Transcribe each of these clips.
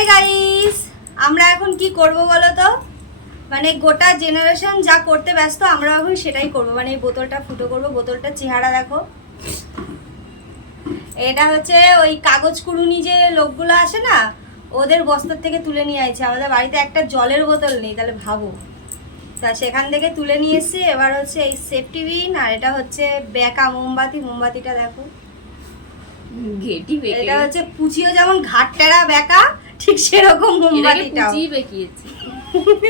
Hi guys আমরা এখন কি করব বলো তো? মানে গোটা জেনারেশন যা করতে ব্যস্ত আমরা এখন সেটাই করব। মানে এই বোতলটা ফুটো করব বোতলটার চেহারা দেখো। এটা হচ্ছে ওই কাগজ কুড়ুনি যে লোকগুলো আসে না ওদের বস্তার থেকে তুলে নিয়ে আইছে। আমাদের বাড়িতে একটা জলের বোতল নেই তাহলে ভাবো। তা সেখান থেকে তুলে নিয়ে এসেছি। এবার হচ্ছে এই সেফটি বিন আর এটা হচ্ছে বেকা মোমবাতি। মোমবাতিটা দেখো। এটা হচ্ছে পুচিও যেমন ঘাট ঘাটটেরা বেকা ঠিক সেরকম মোমবাতিটাও। বেঁকিয়েছি।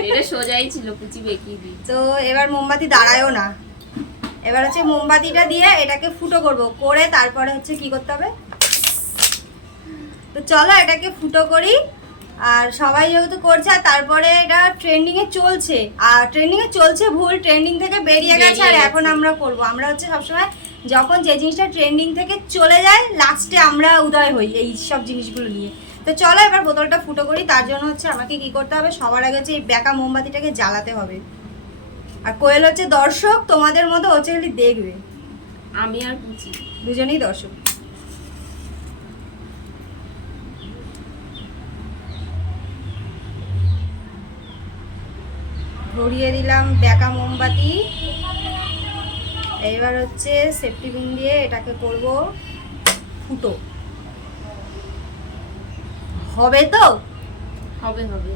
এটা সোজাই ছিল পুচি বেঁকিয়ে তো এবার মোমবাতি দাঁড়ায়ও না। এবার হচ্ছে মোমবাতিটা দিয়ে এটাকে ফুটো করব। করে তারপরে হচ্ছে কি করতে হবে? তো চলো এটাকে ফুটো করি। আর সবাই যেহেতু করছে আর তারপরে এটা ট্রেন্ডিং এ চলছে। আর ট্রেন্ডিং এ চলছে ভুল ট্রেন্ডিং থেকে বেরিয়ে গেছে আর এখন আমরা করব। আমরা হচ্ছে সবসময় যখন যে জিনিসটা ট্রেন্ডিং থেকে চলে যায় লাস্টে আমরা উদয় হই এই সব জিনিসগুলো নিয়ে। তো চলো এবার বোতলটা ফুটো করি তার জন্য হচ্ছে আমাকে কি করতে হবে? সবার আগে হচ্ছে এই বেকা মোমবাতিটাকে জ্বালাতে হবে। আর কোয়েল হচ্ছে দর্শক তোমাদের মতো হচ্ছে খালি দেখবে। আমি আর দুজনেই দর্শক। ধরিয়ে দিলাম বেকা মোমবাতি। এইবার হচ্ছে সেফটি পিন দিয়ে এটাকে করব ফুটো। হবে তো? হবে হবে।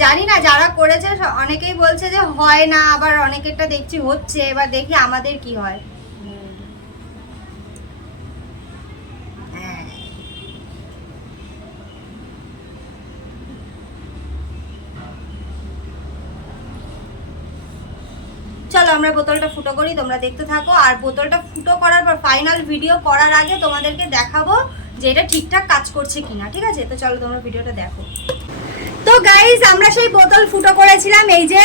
জানি না যারা করেছে অনেকেই বলছে যে হয় না আবার অনেকেরটা দেখছি হচ্ছে এবার দেখি আমাদের কি হয়। হ্যাঁ। চলো আমরা বোতলটা ফুটো করি তোমরা দেখতে থাকো। আর বোতলটা ফুটো করার পর ফাইনাল ভিডিও করার আগে তোমাদেরকে দেখাবো যে এটা ঠিকঠাক কাজ করছে কিনা ঠিক আছে? তো চলো তোমরা ভিডিওটা দেখো। তো গাইজ আমরা সেই বোতল ফুটো করেছিলাম এই যে।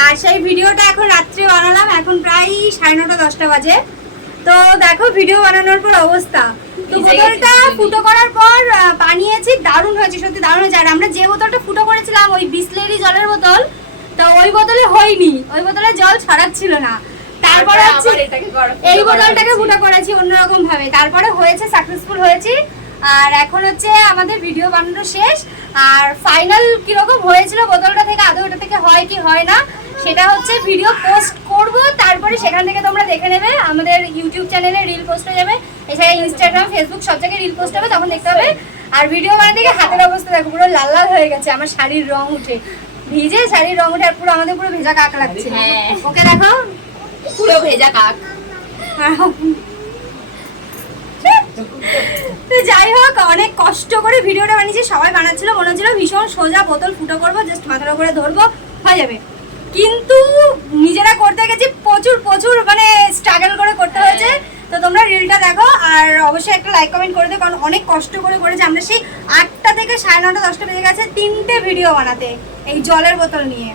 আর সেই ভিডিওটা এখন রাত্রে বানালাম এখন প্রায় সাড়ে নটা দশটা বাজে। তো দেখো ভিডিও বানানোর পর অবস্থা। তো বোতলটা ফুটো করার পর বানিয়েছি দারুণ হয়েছে সত্যি দারুণ হয়েছে। আর আমরা যে বোতলটা ফুটো করেছিলাম ওই বিসলেরি জলের বোতল তো ওই বোতলে হয়নি। ওই বোতলে জল ছড়াচ্ছিল না। তারপরে হচ্ছে এই বোতলটাকে। ফুটো করেছি। অন্যরকম ভাবে তারপরে হয়েছে সাকসেসফুল হয়েছি। আর এখন হচ্ছে আমাদের ভিডিও বানানো শেষ। আর ফাইনাল কীরকম হয়েছিল বোতলটা থেকে আদৌ ওটা থেকে হয় কি হয় না সেটা হচ্ছে ভিডিও পোস্ট করব। তারপরে সেখান থেকে তোমরা দেখে নেবে। আমাদের ইউটিউব চ্যানেলে রিল পোস্ট হয়ে যাবে। এছাড়া ইনস্টাগ্রাম ফেসবুক সব জায়গায় রিল পোস্ট হবে তখন দেখতে হবে। আর ভিডিও বানাতে গিয়ে হাতের অবস্থা দেখো পুরো লাল লাল হয়ে গেছে। আমার শাড়ির রং উঠে। ভিজে শাড়ির রং উঠে আর পুরো আমাদের পুরো ভেজা কাক লাগছে। হ্যাঁ। ওকে দেখো। পুরো ভেজা কাক। তো যাই হোক অনেক কষ্ট করে ভিডিওটা বানিয়েছি সবাই বানাচ্ছিল মনে হচ্ছিল ভীষণ সোজা বোতল ফুটো করব জাস্ট মাথার উপরে ধরবো হয়ে যাবে। কিন্তু নিজেরা করতে গেছি প্রচুর প্রচুর মানে স্ট্রাগল করে করতে হয়েছে। তো তোমরা রিলটা দেখো আর অবশ্যই একটা লাইক কমেন্ট করে দিও কারণ অনেক কষ্ট করে করেছে আমরা সেই আটটা থেকে সাড়ে নটা দশটা বেজে গেছে তিনটে ভিডিও বানাতে এই জলের বোতল নিয়ে।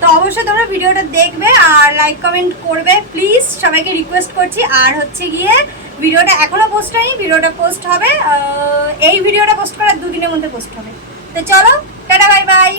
তো অবশ্যই তোমরা ভিডিওটা দেখবে আর লাইক কমেন্ট করবে। প্লিজ সবাইকে রিকোয়েস্ট করছি। আর হচ্ছে গিয়ে ভিডিওটা এখনও পোস্ট হয়নি, ভিডিওটা পোস্ট হবে। এই ভিডিওটা পোস্ট করার দুদিনের মধ্যে পোস্ট হবে। তো চলো, টাটা বাই বাই